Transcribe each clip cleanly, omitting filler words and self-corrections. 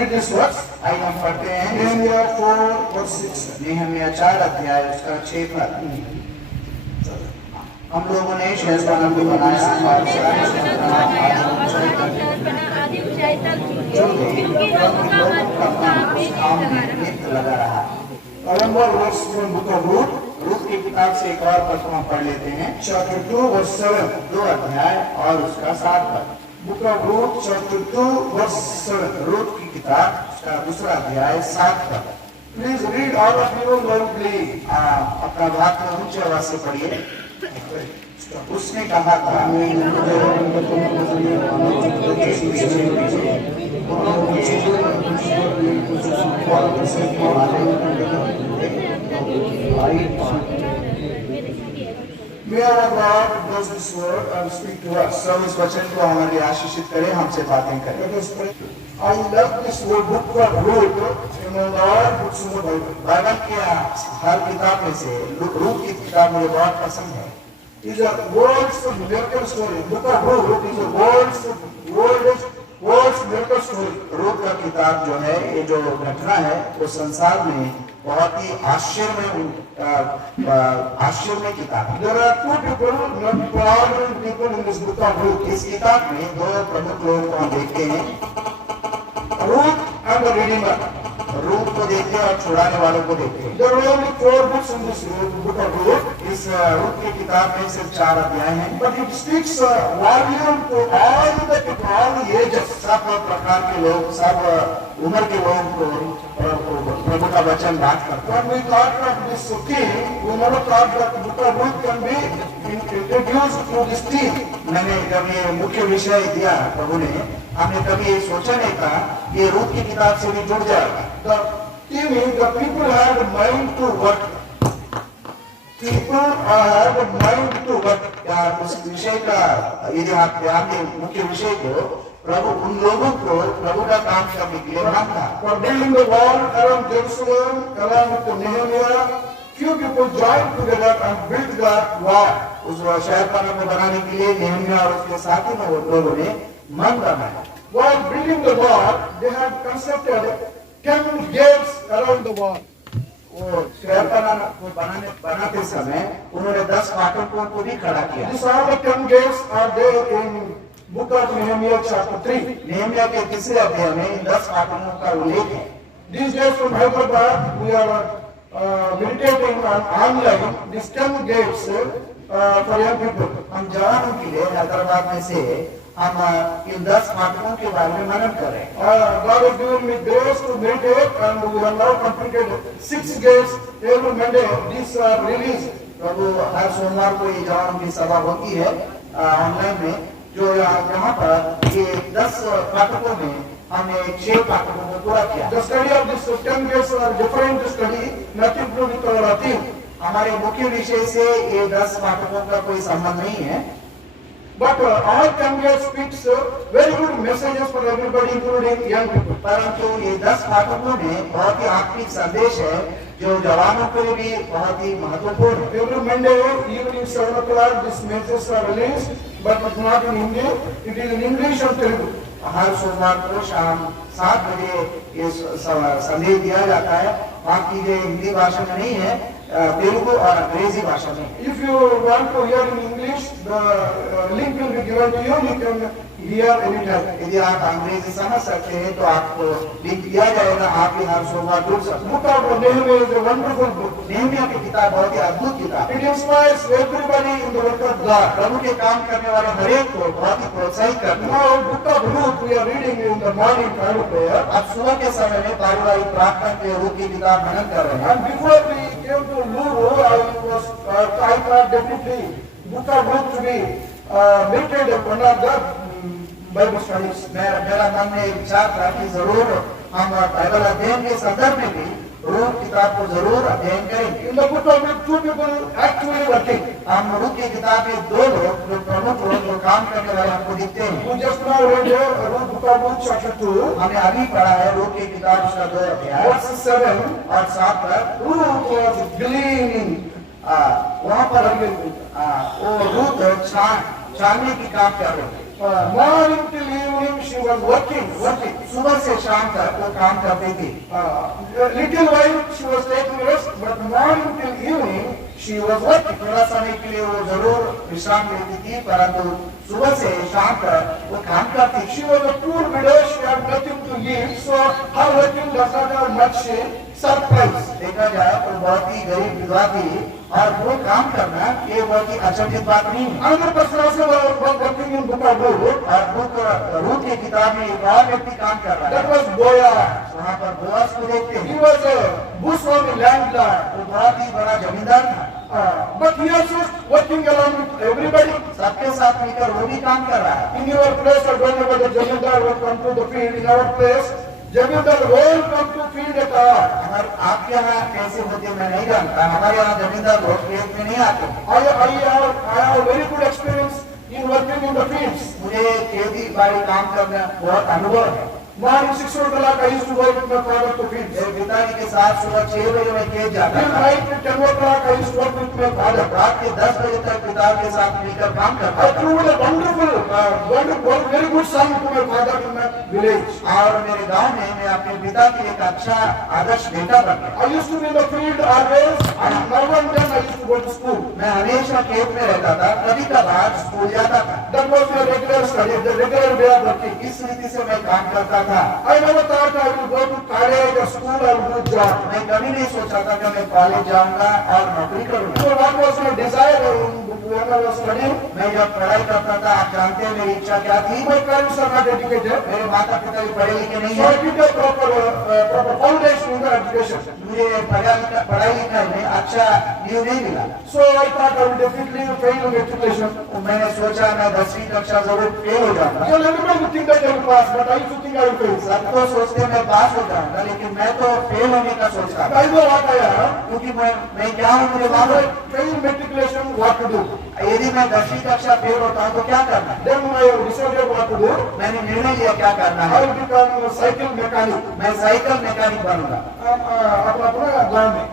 read this verse. आइए हम पढ़ते हैं Nehemiah 4 verse 6. नेहमिया 4 अध्याय उसका 6 पद। हम लोगों ने शहरपनाह को बनाया और लगा रहा। One more verse from book of Ruth. Ruth की किताब से एक और पद हम पढ़ लेते हैं, Chapter 2 verse 7. 2 अध्याय और उसका 7 पद। Book of Ruth chapter 2 verse 7. Ruth की किताब उसका दूसरा अध्याय 7 पद। Please read all of you loudly. अपना भाग में ऊंचे आवाज से पढ़िए। उसने कहा था May our God bless this word and speak to us. सब इस वचन को हमारे लिए आशीषित करें, हमसे बातें करें। Let us pray. I love this word book of Ruth in all books in the Bible. Bible की हर किताब में से रूत की किताब मुझे बहुत पसंद है। It's a world's miracle story. Book of Ruth is a world's miracle story. Ruth का किताब जो है, ये जो घटना है वो संसार में बहुत ही आश्चर्य किताब है। There are two people, not prominent people in this book of Ruth. इस किताब में दो प्रमुख लोगों को हम देखते हैं, Ruth and the Redeemer. Ruth को देखते हैं और छुड़ाने वालों को देखते हैं। There are only 4 books in this book of Ruth, इस रूत की किताब में सिर्फ 4 अध्याय हैं, but it speaks volume to all the people, all the ages. सब प्रकार के लोग, सब उम्र के लोगों को प्रभु का वचन बात करता है। When we thought of this king, we never thought that the book of Ruth can be introduced through this theme. मैंने जब ये मुख्य विषय दिया प्रभु ने, हमने कभी ये सोचा नहीं था ये रूत की किताब से भी जुड़ जाएगा। The theme is the people have a mind to work. People have a mind to work. या उस विषय का यदि आप ध्यान दें, मुख्य विषय को प्रभु उन लोगों को प्रभु का काम करने के लिए मांगता। For building the wall around Jerusalem, along with Nehemiah, few people joined together and built the wall. उस शहरपनाह को बनाने के लिए नेहमिया और उसके साथी लोगों ने मन बनाया। While building the wall, they had constructed 10 gates around the wall. वो शहरपनाह को बनाते समय उन्होंने 10 फाटकों को भी खड़ा किया। These all the 10 gates are there in book of Nehemiah chapter 3. Nehemiah के तीसरे अध्याय में इन 10 फाटकों का उल्लेख है। These days from Hyderabad, we are meditating on online these 10 gates for young people. हम जवानों के लिए हैदराबाद में से हम इन 10 फाटकों के बारे में मनन कर रहे हैं। God has given me grace to meditate, and we have now completed 6 gates. Every Monday, these are released. प्रभु हर सोमवार को ये जवानों की सभा होती है ऑनलाइन में, जो यहाँ पर ये 10 फाटकों में हमने 6 फाटकों को पूरा किया। The study of these 10 gates are different study, nothing to do with our theme. हमारे मुख्य विषय से ये 10 फाटकों का कोई संबंध नहीं है, But all 10 gates speaks very good messages for everybody, including young people. परंतु ये 10 फाटकों में बहुत ही आत्मिक संदेश है जो जवानों के लिए भी बहुत ही महत्वपूर्ण है। Every Monday evening 7 o'clock, these messages are released, but it's not in Hindi. It is in English and Telugu. हर सोमवार को शाम 7 बजे ये संदेश दिया जाता है। बाकी ये हिंदी भाषा में नहीं है, तेलुगु और अंग्रेजी भाषा में। If you want to hear in English, the link will be given to you. You can hear anytime. यदि आप अंग्रेजी समझ सकते हैं तो आपको लिंक दिया जाएगा, आप भी हर सोमवार जुड़ सकते हैं। Book of Nehemiah is a wonderful book. Nehemiah की किताब बहुत ही अद्भुत किताब है। It inspires everybody in the work of God. प्रभु के काम करने वाले हरेक को बहुत ही प्रोत्साहित करता है। Now, book of Ruth we are reading in the morning time prayer. अब सुबह के समय में पारिवारिक प्रार्थना के रूप की किताब मनन कर रहे हैं। And before we came to Luru, I thought definitely book of Ruth to be meditated one of the Bible studies. मेरा मन में एक विचार था कि जरूर हम बाइबल अध्ययन के संदर्भ में भी रूत किताब को जरूर अध्ययन करेंगे। In the book of Ruth, 2 people actually working. हम रूत की किताब में 2 लोग जो प्रमुख लोग जो काम करने वाले हमको दिखते हैं। We just now read book of Ruth chapter 2, हमने अभी पढ़ा है रूत की किताब उसका 2 अध्याय verse 7. और 7 पर Ruth was gleaning. वहाँ पर वो रूत छानने की काम कर रहे थे। Morning till evening she was working. सुबह से शाम तक वो काम करती थी। Little while she was taking rest, but morning till evening she was working. थोड़ा समय के लिए वो जरूर विश्राम लेती थी, परंतु सुबह से शाम तक वो काम करती। She was a poor widow, she had nothing to eat, so her working does not have much surprise. देखा जाए तो बहुत ही गरीब विधवा थी और वो काम करना ये बहुत ही अचंभित बात नहीं है। Another person also was working in book of Ruth. और रूत की किताब में एक और व्यक्ति काम कर रहा That है, was Boaz. वहाँ पर बोअज को देखते He हैं। was a Bushwami landlord. वो बहुत ही बड़ा जमींदार था, But he also working along with everybody. सबके साथ मिलकर वो भी काम कर रहा है। In your place, I don't know whether Jamindar will come to the field. In our place, Jamindar won't come to field at all. आपके यहाँ कैसे होते मैं नहीं जानता, हमारे यहाँ जमींदार लोग खेत में नहीं आते। I have very good experience in working in the fields. मुझे खेती बाड़ी काम करने बहुत अनुभव है। Morning 6 o'clock, I used to work with my father to fields. मेरे पिताजी के साथ सुबह 6 बजे मैं खेत जाता Till था। night 10 o'clock, I used to work with my father. रात के 10 बजे तक पिता के साथ मिलकर काम करता I था। proved a wonderful, very good son to my father in my village. और मेरे गांव में मैं अपने पिता के एक अच्छा आदर्श बेटा बन गया। I used to be in the field always, and now and then I used to go to school. मैं हमेशा खेत में रहता था, कभी कभार स्कूल जाता था। That was my regular study, the regular way of working. इस रीति से मैं काम करता था। I never thought I will go to college or school or do job. मैं कभी नहीं सोचा था कि मैं कॉलेज जाऊंगा और नौकरी करूंगा। So what was my desire when I was studying? मैं जब पढ़ाई करता था, आप जानते हैं मेरी इच्छा क्या थी। My parents are not educated. मेरे माता पिता भी पढ़े लिखे नहीं So है। I did a proper foundation in the education. मुझे पढ़ाई लिखाई में अच्छा न्यू नहीं मिला। So I thought I will definitely fail in matriculation. तो मैंने सोचा मैं 10वीं कक्षा जरूर फेल हो जाऊंगा। So everybody would think that I will pass, but I used to think I will fail. सब तो सोचते मैं पास हो जाऊंगा, लेकिन मैं तो फेल होने का सोचता था। I know what I am. क्योंकि मैं क्या हूँ मुझे If मालूम I है। fail matriculation, what to do? यदि मैं 10वीं कक्षा फेल होता हूँ तो क्या करना है? Then I decided what to do. मैंने निर्णय लिया क्या करना I है। will become a cycle mechanic. मैं साइकिल मैकेनिक बनूंगा। अपना गाँव में.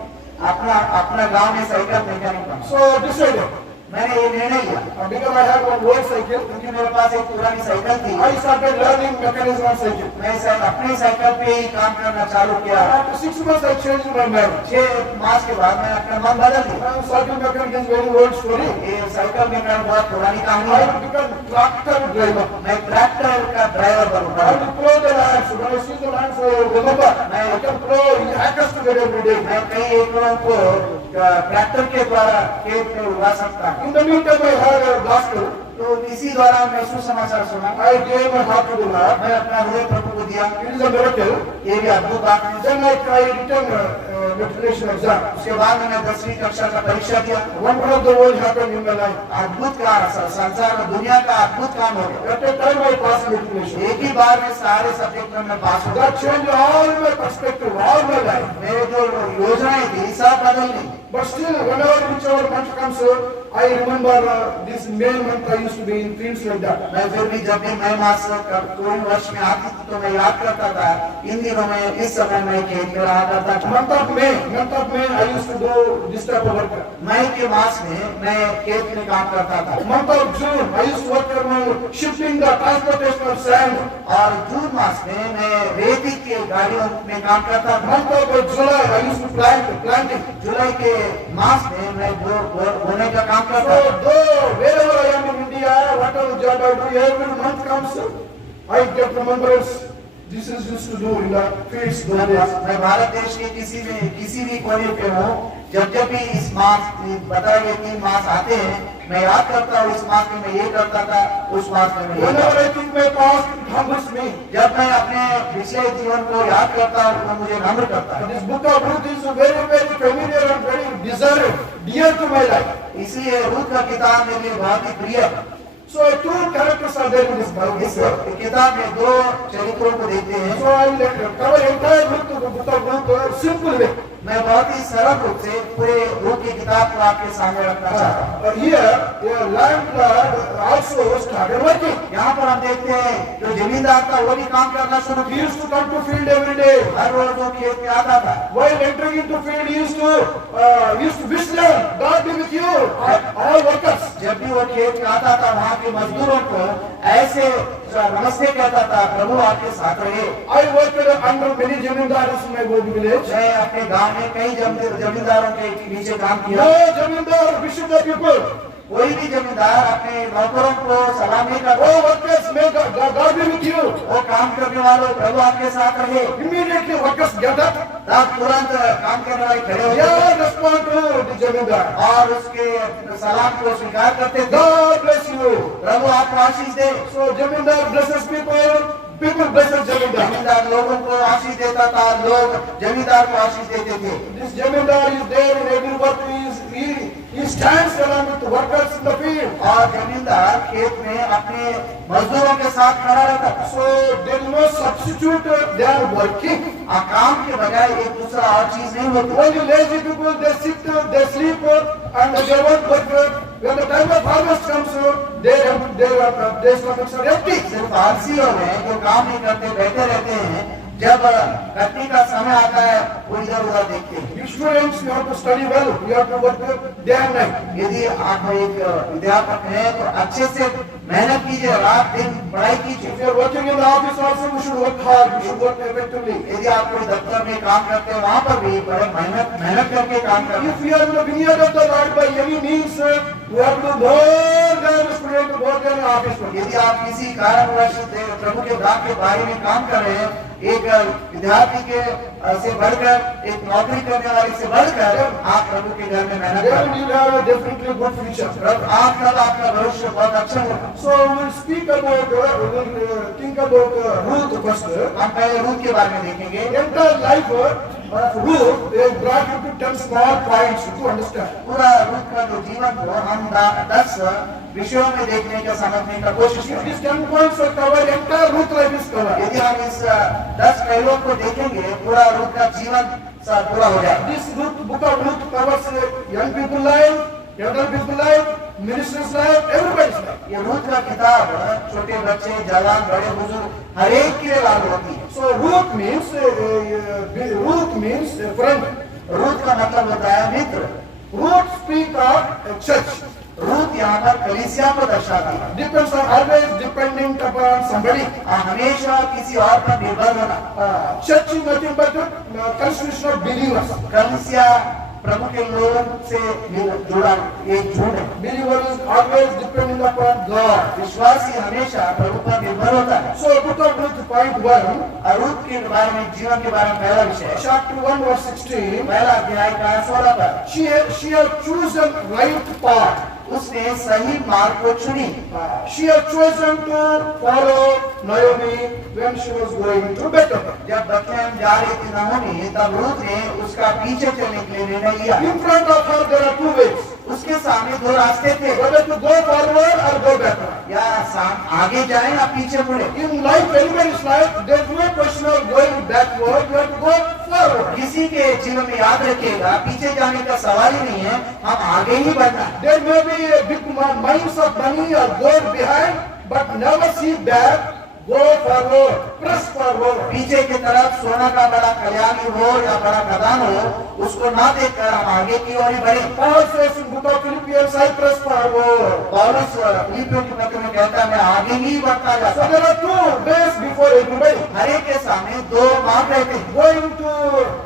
अपना गांव में साइकिल मैकेनिक बनूंगा। So decided. मैंने ये निर्णय लिया Because I had one old cycle, क्योंकि मेरे पास एक पुरानी साइकिल थी। I started learning mechanism of cycle. मैं अपनी साइकिल पे ही काम करना चालू किया। After 6 months, I changed my mind. 6 मास के बाद मैं अपना मन बदल दिया। Cycle mechanic is very old story. ये साइकिल मैकेनिक बहुत पुरानी कहानी I है। will become tractor driver. मैं ट्रैक्टर का ड्राइवर बनूंगा। I will plow the lands. When I see the lands, I remember. I can plow acres together every day. मैं कई एकड़ों को ट्रैक्टर के द्वारा खेत में उगा सकता हूँ। In the meantime, I heard a gospel. तो इसी द्वारा मैं सुसमाचार सुना। I gave my heart to the Lord. मैं अपना हृदय प्रभु को दिया। It is a miracle. ये भी अद्भुत बात है। Then I written matriculation exam. उसके बाद मैंने 10वीं कक्षा का परीक्षा दिया। Wonder of the world happened in my life. अद्भुत काम, संसार में दुनिया का अद्भुत काम हो गया। At a time I passed matriculation. एक ही बार में सारे सब्जेक्ट में मैं पास हो गया। That changed all my perspective, all my life. मेरे जो योजनाएं थी सब बदल गई। But still, whenever whichever month comes, I remember this May month I used to be in fields like that. मैं फिर भी जब भी मई मास कोई वर्ष में आती थी तो मैं याद करता था इन दिनों में इस समय मैं खेत में रहा करता था। Month of May, I used to do this type of work. मई के मास में मैं खेत में काम करता था। Month of June, I used to work on shipping the transportation of sand. और जून मास में मैं रेती की गाड़ियों में काम करता था। Month of July, I used to planting. जुलाई के मास में मैं बोने का काम So करता था। though wherever I am in India, whatever job I do, every month comes, I get remembrance. This is used to do in the fields those days. मैं भारत देश के किसी भी कोने पे हूँ, जब भी इस मास बताए गए 3 मास आते हैं, मैं याद करता हूँ इस मास में मैं ये करता था, उस मास में मैं ये Whenever करता I think my past, it humbles me. जब मैं अपने पिछले जीवन को याद करता हूँ तो मुझे नम्र करता है। This book of Ruth is very, very familiar and very dear to my life. इसलिए रूत का किताब मेरे लिए बहुत ही प्रिय है। So two characters are there in this Bible. इस किताब में 2 चरित्रों को देखते हैं। So I will cover entire book of Ruth simple way. मैं बहुत ही सरल रूप से पूरे रूप की किताब को आपके सामने रखना चाहता हूँ। But here, a landlord also started working. यहाँ पर हम देखते हैं जो जमींदार था वो भी काम करना शुरू He किया। used to come to field every day. हर रोज वो खेत में आता था। While entering into field, he used to wish them, God be with you, all workers. जब भी वो खेत में आता था वहाँ के मजदूरों को ऐसे नमस्ते कहता था, प्रभु आपके साथ रहे। I worked under many zamindars in my own village. मैं अपने गांव में कई जमींदारों के नीचे काम किया। No zamindar wishes the people. कोई भी जमींदार अपने नौकरों को सलाम नहीं करता। Oh workers, may God be with you. वो काम करने वालों प्रभु आपके साथ रहे। Immediately workers get up. तब तुरंत काम करने वाले खड़े हो गए Yeah, respond to the zamindar. और उसके सलाम को स्वीकार करते थे। God bless you. प्रभु आपको आशीष दे। So zamindar blesses people. People blesses zamindar. जमींदार लोगों को आशीष देता था, लोग जमींदार को आशीष देते थे। This zamindar is there in every work. He stands along with the workers in the field. और जमींदार खेत में अपने मजदूरों के साथ खड़ा रहता था। So there is no substitute. They are working. काम के बजाय एक दूसरा और चीज नहीं होती। Only lazy people, they sit, they sleep, and they won't work. When the time of harvest comes, their stomachs are empty. सिर्फ आलसी लोग हैं जो काम नहीं करते, बैठे रहते हैं। जब कटनी का समय आता है वो इधर उधर देखते हैं। Students, you have to study well. You have to work day and night. यदि आप एक अध्यापक हैं तो अच्छे से मेहनत कीजिए, रात दिन पढ़ाई कीजिए। If you are working in the office also, you should work hard. You should work effectively. यदि आप कोई दफ्तर में काम करते हैं वहाँ पर भी बड़े मेहनत करके काम करते हैं। If you are in the vineyard of the Lord by any means, you have to do more than a student, more than an office worker. यदि आप किसी कारणवश प्रभु के दान के बारे में काम कर रहे हैं, एक विद्यार्थी के से बढ़कर, एक नौकरी करने वाले से बढ़कर आप प्रभु के घर में मेहनत Then करें। you will have a definitely good future. आपका भविष्य बहुत अच्छा होगा। So we'll speak about, we'll think about Ruth first. हम पहले रूथ के बारे में देखेंगे। Entire life of Ruth is brought into 10 small points to understand. पूरा रूथ का जो जीवन को हम 10 विषयों में देखने का समझने का कोशिश If करें। these 10 points are covered, entire Ruth life is covered. यदि हम इस 10 पहलुओं को देखेंगे, पूरा रूथ का जीवन पूरा हो जाएगा। This book of Ruth covers young people life, elder people life, ministers life, everybody's life. ये रूथ का किताब छोटे बच्चे, जवान, बड़े बुजुर्ग हर एक के लिए लागू होती है। So Ruth means a friend. Ruth का मतलब होता है मित्र। Ruth speak of a church. Ruth यहाँ पर कलीसिया को दर्शाता है। Depends on always dependent upon somebody. हमेशा किसी और पर निर्भर होना। Church is nothing but a constitution of believers. कलीसिया प्रभु के लोगों से जुड़ा एक झुंड है। Believer is always dependent upon God. विश्वासी हमेशा प्रभु पर निर्भर होता है। So book of Ruth point 1, Ruth के बारे में, जीवन के बारे में पहला विषय, chapter 1 verse 16. पहला अध्याय का 16 पर, She has chosen right path. उसने सही मार्ग को चुनी। She had chosen to follow Naomi when she was going to Bethlehem. जब बथलेहम जा रही थी नाओमी, तब रूथ ने उसका पीछे चलने के लिए निर्णय लिया। In front of her there are two ways. उसके सामने दो रास्ते थे, Whether to go forward or go backward. या आगे जाए या पीछे मुड़े। In life, anybody's life, there's no question of going backward. You have to go forward. किसी के जीवन में याद रखिएगा, पीछे जाने का सवाल ही नहीं है, हम आगे ही बढ़ना है। There may be a big mines of money or gold behind, but never see back. Go forward, press forward. पीछे की तरफ सोना का बड़ा कल्याणी हो या बड़ा खदान हो, उसको ना देखकर हम आगे की ओर ही बढ़े। Paul says in book of Philippians, I press forward. पौलुस फिलिप्पियों के पत्र में कहता है, मैं आगे ही बढ़ता So जाता हूं। there are two ways before everybody. हर एक के सामने दो मार्ग रहते हैं,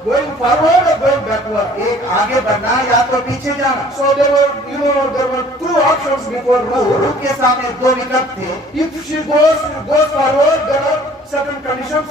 Going forward or going backward. एक आगे बढ़ना या तो पीछे जाना। So there were two options before Ruth. Ruth के सामने दो विकल्प थे। If she goes forward, there are certain conditions,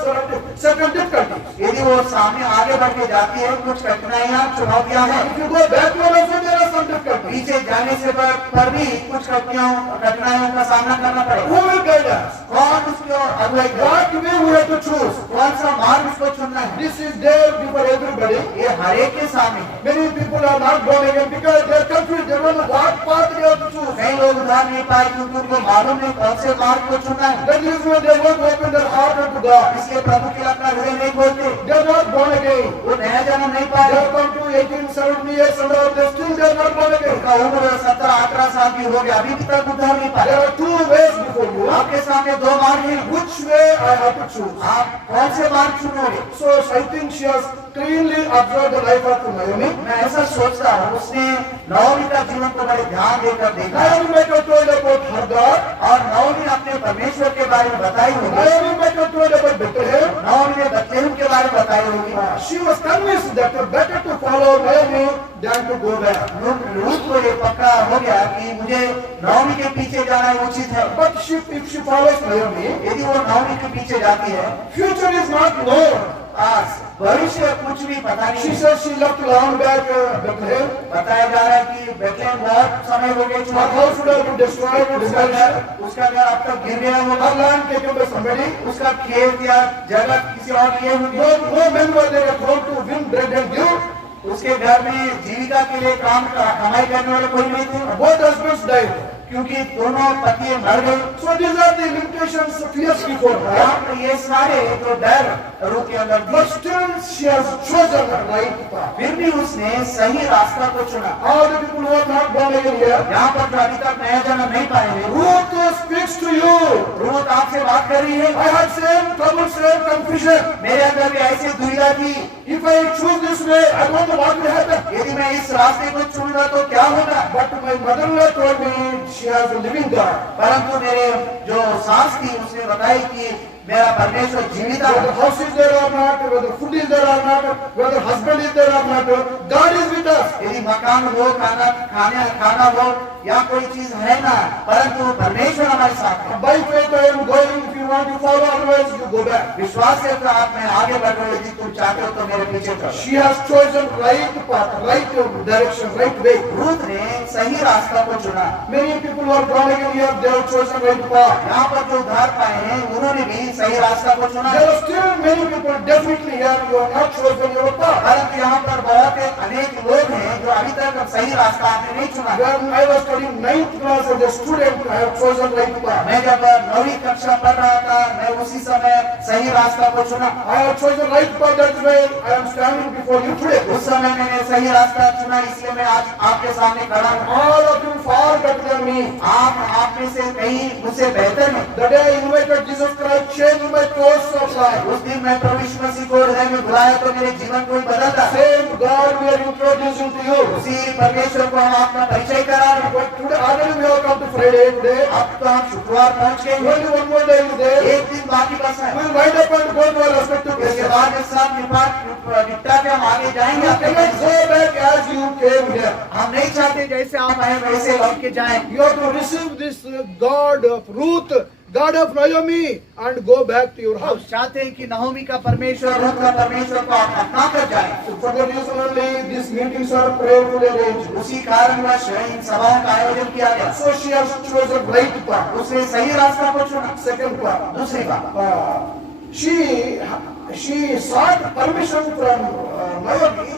certain difficulties. यदि वो सामने आगे बढ़ के जाती है, कुछ कठिनाइयां, चुनौतियां हैं। If you go backward also, there are some difficulties. पीछे जाने से पर भी कुछ कठिनाइयों का सामना करना पड़ेगा। Who will guide us? कौन उसकी ओर अगुवाई करे? What way we have to choose? कौन सा मार्ग उसको चुनना है? This is there before everybody. ये हर एक के सामने है। Many people are not born again because they are confused. They don't know what path they have to choose. कई लोग उधार नहीं पाए क्योंकि उनको मालूम नहीं कौन से मार्ग को चुनना है। That is when they won't open their heart heart unto God. इसलिए प्रभु के लिए अपना हृदय नहीं खोलते, They are not born again. वो नया जन्म नहीं They पाए। have come to 18, 17 years and now they still they are not born again. उनका उम्र 17-18 साल की हो गया, अभी तक उद्धार नहीं There पाए। are two ways before you. आपके सामने दो मार्ग हैं, Which way I have to choose? आप कौन से मार्ग चुनोगे? So I think she has cleanly observed the life of Naomi. मैं ऐसा सोचता हूँ, उसने नवमी का जीवन को बड़े ध्यान देकर देखा, Naomi might have told about her God. और नवमी अपने परमेश्वर के बारे में बताई होगी, Naomi might have told about Bethlehem. नवमी ने बतलेहम के बारे में बताई होगी। She was convinced that better to follow Naomi than to go back. Ruth को ये पक्का हो गया कि मुझे नवमी के पीछे जाना उचित है। But if she follows Naomi, यदि वो नवमी के पीछे जाती है, future is not known. आज भविष्य कुछ भी पता She नहीं। says she left long back Bethlehem. बताया जा रहा है कि बेथलेहम बहुत समय हो गया Her छोड़, house would have been destroyed, demolished. उसका घर अब तक गिर गया होगा, Her land taken by somebody. उसका खेत या जगह किसी और लिए होंगे, No men were there at home to win bread and give. उसके घर में जीविका के लिए कमाई करने वाले कोई नहीं थे, Both husbands died. क्योंकि दोनों पति मर गए। So these are the limitations, fears before her. यहाँ पर ये सारे जो डर रूह के अंदर थे, But still she has chosen the right path. फिर भी उसने सही रास्ता को चुना। All the people who are not born again here, यहाँ पर जो अभी तक नया जन्म नहीं पाए हैं, Ruth speaks to you. रूह आपसे बात कर रही है। I had same trouble, same confusion. मेरे अंदर भी ऐसी दुविधा थी, If I choose this way, I don't know what will happen. यदि मैं इस रास्ते को चुनूंगा तो क्या होगा। But my mother-in-law told me she has a living God. परंतु मेरे जो सास थी उसने बताई कि मेरा परमेश्वर जीवित है। Whether house is there or not, whether food is there or not, whether husband is there or not, God is with us. यदि मकान हो, खाना हो या कोई चीज है ना, परंतु परमेश्वर हमारे साथ है। By faith I am going. If you want to follow, otherwise you go back. विश्वास से तो आप मैं आगे बढ़ रहे हो, यदि तुम चाहते हो तो मेरे पीछे चलो। She has chosen right path, right direction, right way. Ruth ने सही रास्ता को चुना। Many people who are born again here, they have chosen right path. यहाँ पर जो उद्धार पाए हैं उन्होंने भी सही रास्ता को चुना। There are still many people definitely here, you have not chosen your path. परंतु यहाँ पर बहुत अनेक लोग हैं जो अभी तक सही रास्ता आपने नहीं चुना। When I was studying 9th class as a student, I have chosen right path. मैं जब 9वीं कक्षा पढ़ रहा था, मैं उसी समय सही रास्ता को चुना। I have chosen right path, that's why I am standing before you today. उस समय मैंने सही रास्ता चुना, इसलिए मैं आज आपके सामने खड़ा हूँ। All of you far better than me. आप में से कहीं मुझसे बेहतर हैं। The day I invited Jesus Christ, changed my course of life. उस दिन मैं प्रभु यीशु मसीह को हृदय में बुलाया तो मेरे जीवन को ही बदला। Same God we are introducing to you. उसी परमेश्वर को हम आपका परिचय करा रहे हैं। But today, already we have come to Friday today. अब तो हम शुक्रवार पहुंच गए हैं। Only one more day is there. एक दिन बाकी बस है। We'll wind up and go to our respective इसके places. बाद एक साथ निपटा के हम आगे जाएंगे। You cannot go back as you came here. हम नहीं चाहते जैसे आप आए वैसे लौट के जाएं। You have to receive this God of Ruth, God of Naomi, and go back to your हम house. चाहते हैं कि नहोमी का परमेश्वर, रूथ का परमेश्वर को आप अपना कर जाएं। So for that reason only, these meetings are prayerfully arranged. उसी कारणवश इन सभाओं का आयोजन किया गया। So she has chosen right path. उसने सही रास्ता को चुना। Second path. दूसरी बात, She sought permission from Naomi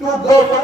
to go for